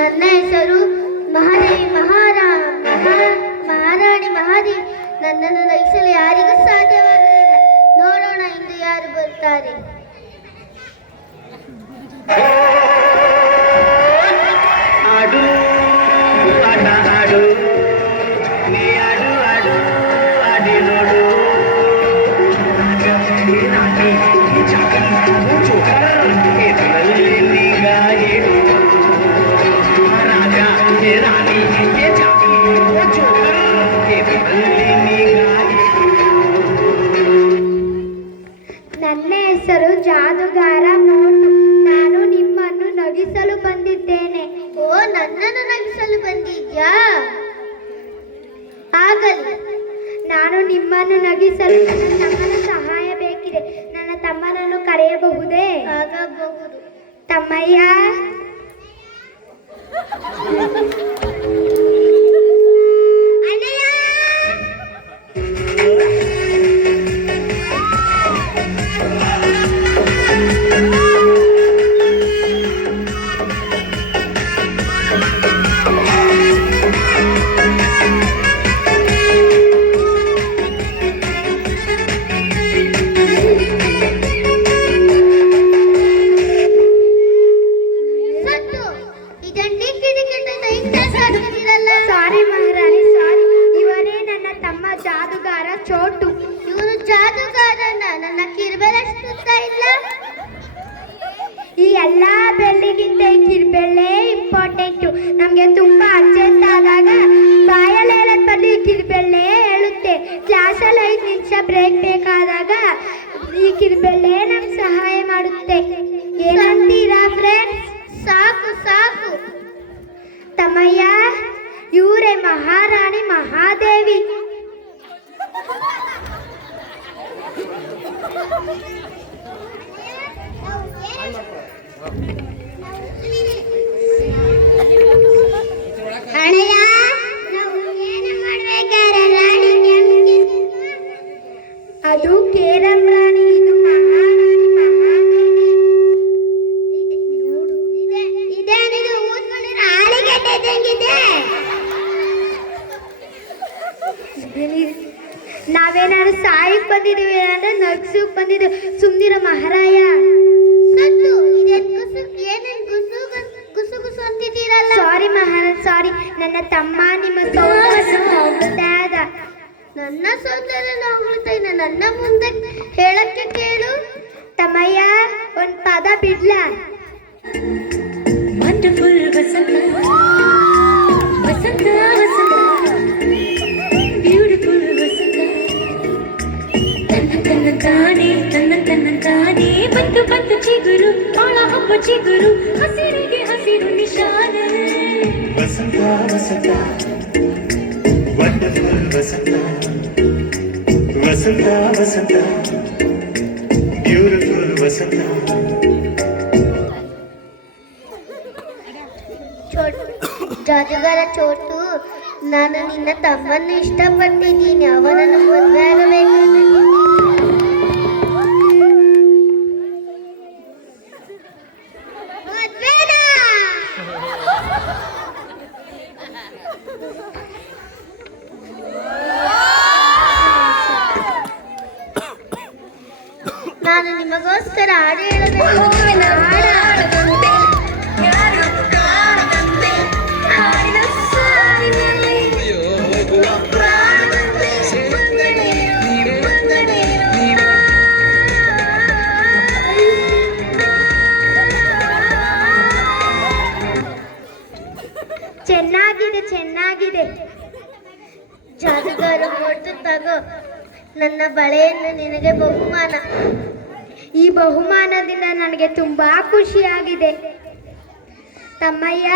ನನ್ನ ಹೆಸರು ಮಹಾದೇವಿ ಮಹಾರಾಣಿ ಮಹಾದೇವಿ. ನನ್ನನ್ನು ರಕ್ಷಿಸಲು ಯಾರಿಗೂ ಸಾಧ್ಯವಾಗಲಿಲ್ಲ. ನೋಡೋಣ ಇಂದು ಯಾರು ಬರ್ತಾರೆ. ಆಡು ಆಟ ಆಡು, ನೀ ಆಡು ಆಡು ಆಡಿ ನೋಡು. ರಾಣಿ ಜೋಕರ್ ಎದುರಲ್ಲಿ ನೀಗ ಇಡು. ರಾಜ ಹೇ ರಾಣಿ ಹೇ ಜಾಗಿ ಜೋಕರ್ ಎದುರಲ್ಲಿ ನೀಗ ಇಡು. ನನ್ನ ಹೆಸರು ಜಾದುಗಾರ ಮೋಟು. ನಾನು ನಿಮ್ಮನ್ನು ನಗಿಸಲು ಬಂದಿದ್ದೇನೆ. ಓ, ನನ್ನನ್ನು ನಗಿಸಲು ಬಂದಿದ್ಯಾ? ಆಗಲಿ. ನಾನು ನಿಮ್ಮನ್ನು ನಗಿಸಲು ನನ್ನ ತಮ್ಮನ ಸಹಾಯ ಬೇಕಿದೆ. ನನ್ನ ತಮ್ಮನನ್ನು ಕರೆಯಬಹುದೇ? ಆಗಬಹುದು. ತಮ್ಮಯ್ಯ, ಸಾರಿ ಮಹಾರಾಣಿ, ಸಾರಿ. ಇವರೇ ನನ್ನ ತಮ್ಮ ಜಾದುಗಾರ ಚೋಟು. ಇವರು ಜಾದುಗಾರನ ನನ್ನ ಕಿರುಬೆರಷ್ಟುತ್ತಾ ಇಲ್ಲ. ಈ ಎಲ್ಲ ಬೆಳ್ಳಿಗಿಂತ ಈ ಕಿರುಬೆಳ್ಳೆ ಇಂಪಾರ್ಟೆಂಟು. ನಮಗೆ ತುಂಬಾ ಅರ್ಜೆಂಟ್ ಆದಾಗ ಬಾಯಲ್ಲಿ ಹೇಳೋದ್ ಬದಲು ಈ ಕಿರುಬೆಳ್ಳೆ ಹೇಳುತ್ತೆ. ಕ್ಲಾಸಲ್ಲಿ 5 ನಿಮಿಷ ಬ್ರೇಕ್ ಬೇಕಾದಾಗ ಈ ಕಿರುಬೆಳ್ಳೆ ನಮ್ಗೆ ಸಹಾಯ ಮಾಡುತ್ತೆ. ಏನಂತೀರಾ ಫ್ರೆಂಡ್ಸ್? ಸಾಕು ಸಾಕು. ತಮ್ಮಯ್ಯ, ಇವರೇ ಮಹಾರಾಣಿ ಮಹಾದೇವಿ. ಅಣ್ಣಯ್ಯ, ನಾವು ಏನು ಮಾಡ್ಬೇಕಾರೆ ರಾಣಿ? ಅದು ಕೇರಂ ರಾಣಿ, ಇದು ಮಹಾರಾಣಿ ಮಹಾದೇವಿ. ಇದೇನಿದು ಊದ್ಕೊಂಡಿರೋ ಆಲಿಗೆಡ್ಡೆ ಇದ್ದಂಗಿದೆ. ನಾವೇನಾದ್ರು ಸಾಯಕ್ ಬಂದಿದೀವಿ ಅಂದ್ರೆ ನಗ್ಸಕ್ ಬಂದಿದ್ದೀವಿ. ಸುಮ್ನಿರ ಮಹಾರಾಯ. ಸತ್ತು ಏನೇನ್ ಗುಸು ಗುಸು ಅಂತಿದ್ದೀರಲ್ಲ? ಸಾರಿ ಮಹಾರಾಜ್, ಸಾರಿ. ನನ್ನ ತಮ್ಮ ನಿಮ್ಮ ಸೌಂದರ್ಯ ನನ್ನ ಸೌಂದರ್ಯ ಹೊಗಳ್ತಾ ಇದ್ದ. ನನ್ನ ಮುಂದೆ ಹೇಳಕ್ಕೆ ಕೇಳು. ತಮ್ಮಯ್ಯ, ಒಂದ್ ಪದ ಬಿಡ್ಲ? ವಂಡರ್ಫುಲ್ ವಸಂತ ವಸಂತ ವಸಂತ, ಬ್ಯೂಟಿಫುಲ್ ವಸಂತ, ತನ್ನ ತಾನೇ ಬಂತು ಬಂತು ಚಿಗುರು, ಬಾಳ ಹಬ್ಬ ಚಿಗುರು, ಹಸಿರಿಗೆ ಹಸಿರು ನಿಶಾನ. ವಸಂತ ವಸಂತ, ವಂಡರ್ಫುಲ್ ವಸಂತ, ವಸಂತ ವಸಂತ, ಬ್ಯೂಟಿಫುಲ್ ವಸಂತ. ಜಾದುಗಾರ ಚೋಟು, ನಾನು ನಿನ್ನ ತಮ್ಮನ್ನು ಇಷ್ಟಪಟ್ಟಿದ್ದೀನಿ. ಅವನನ್ನು ಮದುವೆ ಆಗಬೇಕು. ನಾನು ನಿಮಗೋಸ್ಕರ ಹಾಡು ಹೇಳಬೇಕು. ಚೆನ್ನಾಗಿದೆ ಚೆನ್ನಾಗಿದೆ. ಜಾದುಗಾರ ಕೊಟ್ಟು ತಗೋ ನನ್ನ ಬಳೆಯನ್ನು, ನಿನಗೆ ಬಹುಮಾನ. ಈ ಬಹುಮಾನದಿಂದ ನನಗೆ ತುಂಬಾ ಖುಷಿಯಾಗಿದೆ. ತಮ್ಮಯ್ಯ,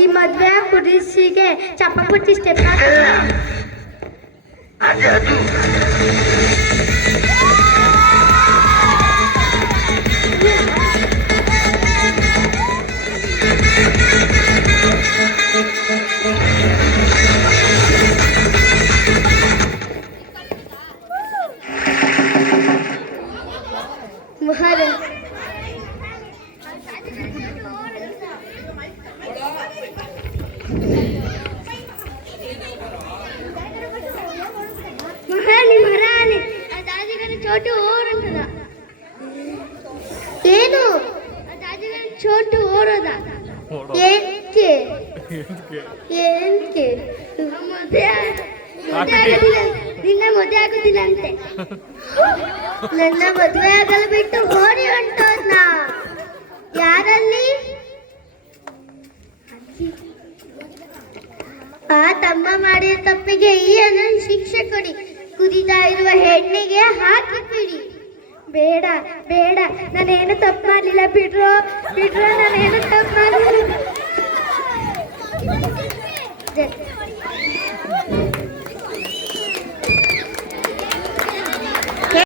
ಈ ಮದುವೆ ಕುಡಿಸಿಗೆ ಚಪ್ಪಪುಟ್ಟಿ ಸ್ಟೆಪ್ ಮಹಾರಾಣಿ ಮಹಾರಾಣಿ ಆ ಜಾಜಿಗರ ಚೋಟು ಓರಂತದ ಏನು ಆ ಜಾಜಿಗರ ಚೋಟು ಓರೋದ ಏನ್ಕೆ ಏನ್ಕೆ ಮದುವೆ ಆಗೋದಿಲ್ಲ ನಿನ್ನ ಮದುವೆ ಆಗೋದಿಲ್ಲ ಅಂತೆ ನನ್ನ ಮದುವೆ ಆಗಲು ಬಿಟ್ಟು ಓಡಿ ಹೊಂಟೋದ್ನ ಯಾರಲ್ಲಿ ಆ ತಮ್ಮ ಮಾಡಿದ ತಪ್ಪಿಗೆ ಈ ಅಣ್ಣನ ಶಿಕ್ಷೆ ಕೊಡಿ ಕುದಿತಾ ಇರುವ ಹೆಣ್ಣಿಗೆ ಹಾಕಿ ಬಿಡಿ ಬೇಡ ಬೇಡ ನಾನೇನು ತಪ್ಪು ಮಾಡಲಿಲ್ಲ ಬಿಡ್ರೋ ಬಿಡ್ರೋ ನಾನೇನು ತಪ್ಪು ಮಾಡಲಿಲ್ಲ